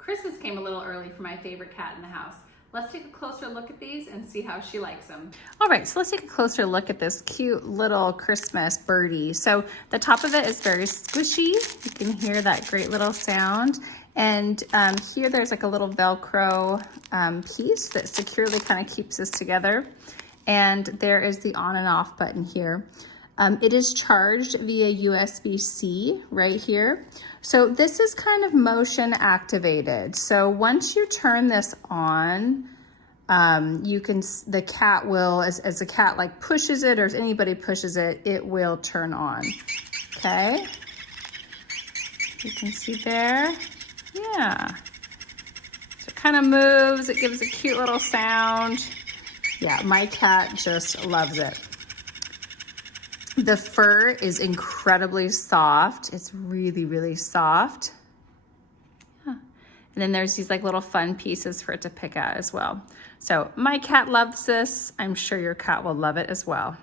Christmas came a little early for my favorite cat in the house. Let's take a closer look at these and see how she likes them. All right, so let's take a closer look at this cute little Christmas birdie. So the top of it is very squishy. You can hear that great little sound. And here there's like a little Velcro piece that securely kind of keeps this together. And there is the on and off button here. It is charged via USB-C right here. So this is kind of motion activated. So once you turn this on, the cat will, as the cat like pushes it or as anybody pushes it, it will turn on, okay? You can see there, yeah. So it kind of moves, it gives a cute little sound. Yeah, my cat just loves it. The fur is incredibly soft. It's really, really soft. Yeah. And then there's these like little fun pieces for it to pick at as well. So my cat loves this. I'm sure your cat will love it as well.